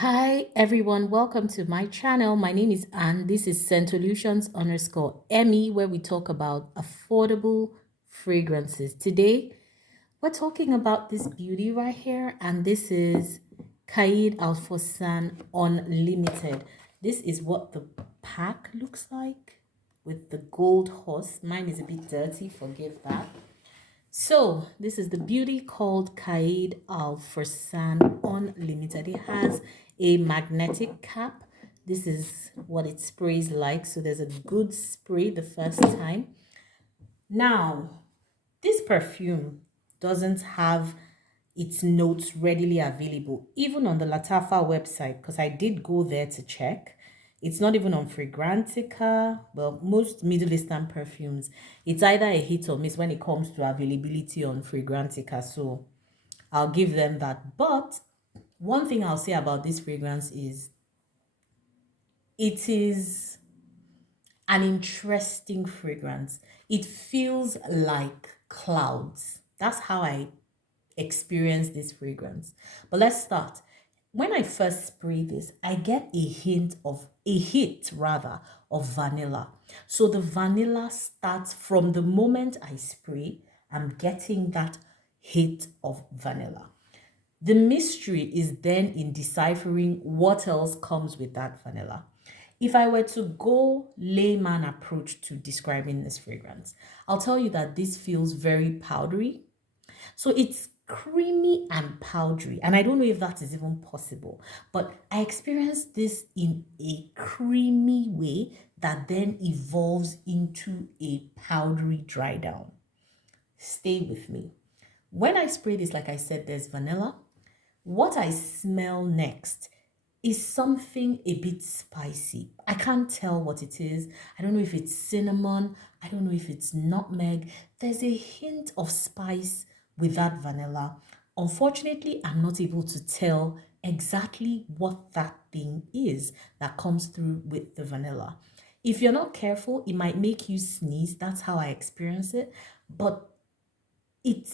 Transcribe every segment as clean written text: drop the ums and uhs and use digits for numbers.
Hi everyone, welcome to my channel. My name is Anne. This is Solutions_Emmy, where we talk about affordable fragrances. Today, we're talking about this beauty right here, and this is Qaed Fursan Unlimited. This is what the pack looks like with the gold horse. Mine is a bit dirty, forgive that. So this is the beauty called Qaed Fursan Unlimited. It has a magnetic cap. This is what it sprays like. So there's a good spray the first time. Now, this perfume doesn't have its notes readily available, even on the Lattafa website, because I did go there to check. It's not even on Fragrantica. Well, most Middle Eastern perfumes, it's either a hit or miss when it comes to availability on Fragrantica. So I'll give them that. But one thing I'll say about this fragrance is it is an interesting fragrance. It feels like clouds. That's how I experience this fragrance. But let's start. When I first spray this, I get a hit rather of vanilla. So the vanilla starts from the moment I spray. I'm getting that hit of vanilla. The mystery is then in deciphering what else comes with that vanilla. If I were to go layman approach to describing this fragrance, I'll tell you that this feels very powdery. So it's creamy and powdery. And I don't know if that is even possible, but I experienced this in a creamy way that then evolves into a powdery dry down. Stay with me. When I spray this, like I said, there's vanilla. What I smell next is something a bit spicy. I can't tell what it is. I don't know if it's cinnamon. I don't know if it's nutmeg. There's a hint of spice with that vanilla. Unfortunately, I'm not able to tell exactly what that thing is that comes through with the vanilla. If you're not careful, it might make you sneeze. That's how I experience it. But it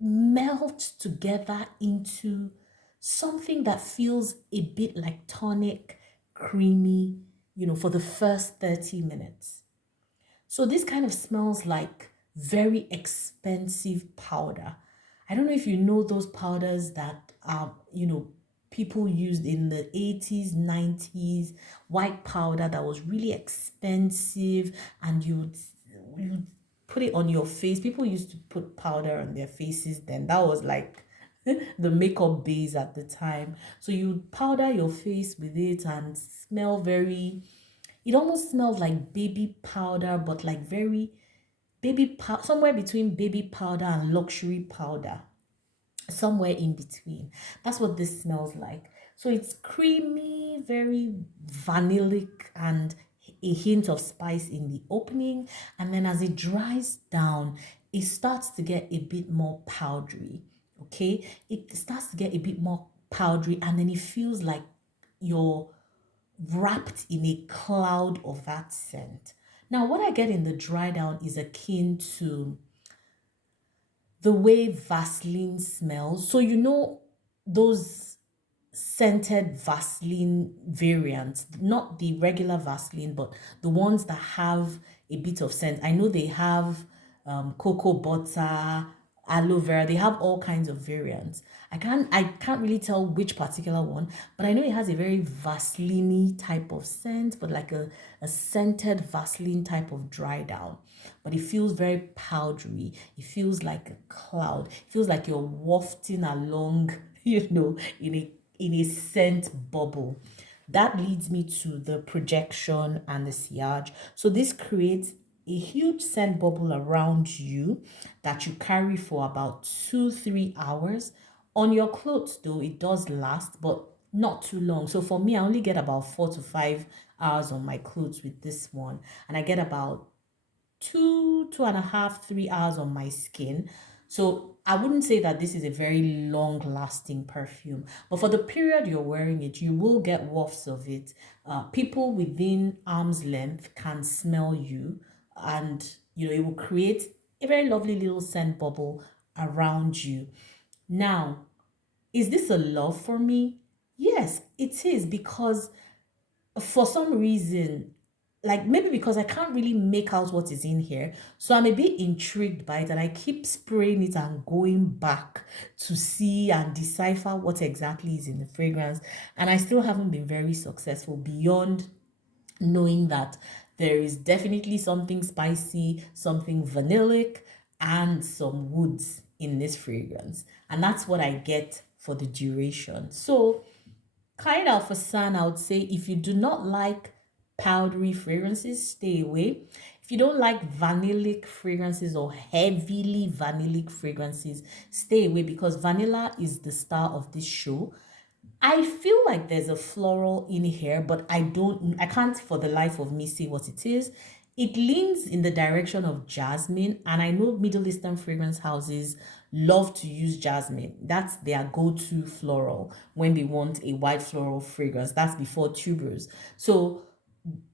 melts together into something that feels a bit like tonic, creamy, for the first 30 minutes. So this kind of smells like very expensive powder. I don't know if you know those powders that people used in the 80s, 90s, white powder that was really expensive, and you put it on your face. People used to put powder on their faces then. That was like the makeup base at the time. So you powder your face with it and smell very, it almost smells like baby powder, but like very somewhere between baby powder and luxury powder, somewhere in between. That's what this smells like. So it's creamy, very vanillic, and a hint of spice in the opening. And then as it dries down, it starts to get a bit more powdery. Okay, it starts to get a bit more powdery, and then it feels like you're wrapped in a cloud of that scent. Now, what I get in the dry down is akin to the way Vaseline smells. So, those scented Vaseline variants, not the regular Vaseline, but the ones that have a bit of scent. I know they have cocoa butter, aloe vera. They have all kinds of variants. I can't really tell which particular one, but I know it has a very Vaseline type of scent, but like a scented Vaseline type of dry down. But it feels very powdery. It feels like a cloud. It feels like you're wafting along, in a scent bubble. That leads me to the projection and the sillage. So this creates a huge scent bubble around you that you carry for about 2-3 hours. On your clothes, though, it does last, but not too long. So for me, I only get about 4 to 5 hours on my clothes with this one, and I get about 2.5, 3 hours on my skin. So I wouldn't say that this is a very long lasting perfume, but for the period you're wearing it, you will get wafts of it. People within arm's length can smell you, and it will create a very lovely little scent bubble around you. Now, is this a love for me? Yes, it is, because for some reason, like maybe because I can't really make out what is in here, so I'm a bit intrigued by it, and I keep spraying it and going back to see and decipher what exactly is in the fragrance. And I still haven't been very successful beyond knowing that there is definitely something spicy, something vanillic, and some woods in this fragrance. And that's what I get for the duration. So kind of for sun, I would say if you do not like powdery fragrances, stay away. If you don't like vanillic fragrances or heavily vanillic fragrances, stay away, because vanilla is the star of this show. I feel like there's a floral in here, but I can't for the life of me say what it is. It leans in the direction of jasmine, and I know Middle Eastern fragrance houses love to use jasmine. That's their go-to floral when they want a white floral fragrance. That's before tubers. So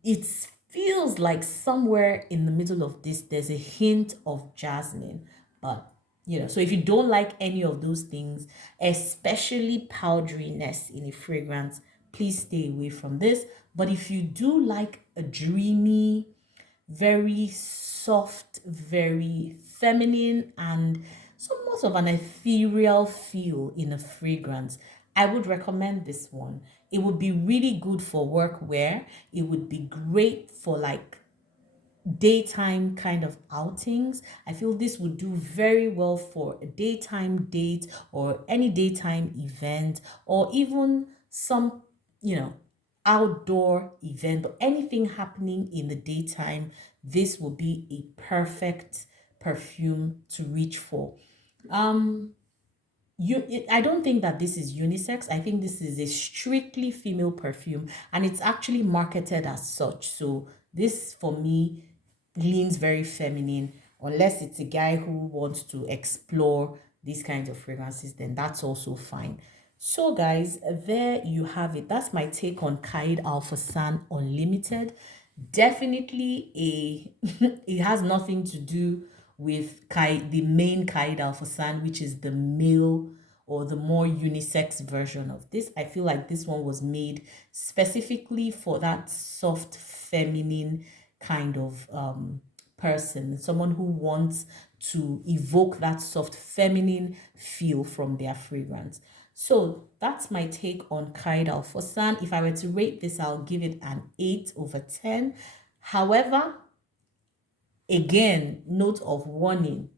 it feels like somewhere in the middle of this, there's a hint of jasmine. But, so if you don't like any of those things, especially powderiness in a fragrance, please stay away from this. But if you do like a dreamy, very soft, very feminine, and somewhat of an ethereal feel in a fragrance, I would recommend this one. It would be really good for work wear. It would be great for like daytime kind of outings. I feel this would do very well for a daytime date or any daytime event, or even some, outdoor event, or anything happening in the daytime. This will be a perfect perfume to reach for. Um, I don't think that this is unisex. I think this is a strictly female perfume, and it's actually marketed as such. So this for me leans very feminine. Unless it's a guy who wants to explore these kinds of fragrances, then that's also fine. So guys, there you have it. That's my take on Qaed Alpha San Unlimited. Definitely it has nothing to do with the main Qaed Alpha San, which is the male or the more unisex version of this. I feel like this one was made specifically for that soft feminine kind of person, someone who wants to evoke that soft feminine feel from their fragrance. So that's my take on Qaed Al Fursan. If I were to rate this, I'll give it an 8/10. However, again, note of warning,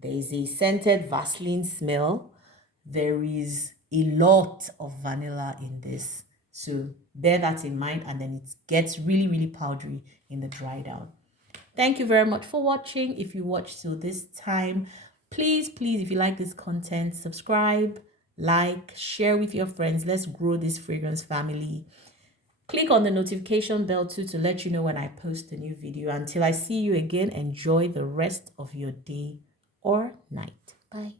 there is a scented Vaseline smell. There is a lot of vanilla in this. So bear that in mind, and then it gets really, really powdery in the dry down. Thank you very much for watching. If you watched till this time, please, if you like this content, subscribe, like, share with your friends. Let's grow this fragrance family. Click on the notification bell too to let you know when I post a new video. Until I see you again, enjoy the rest of your day or night. Bye.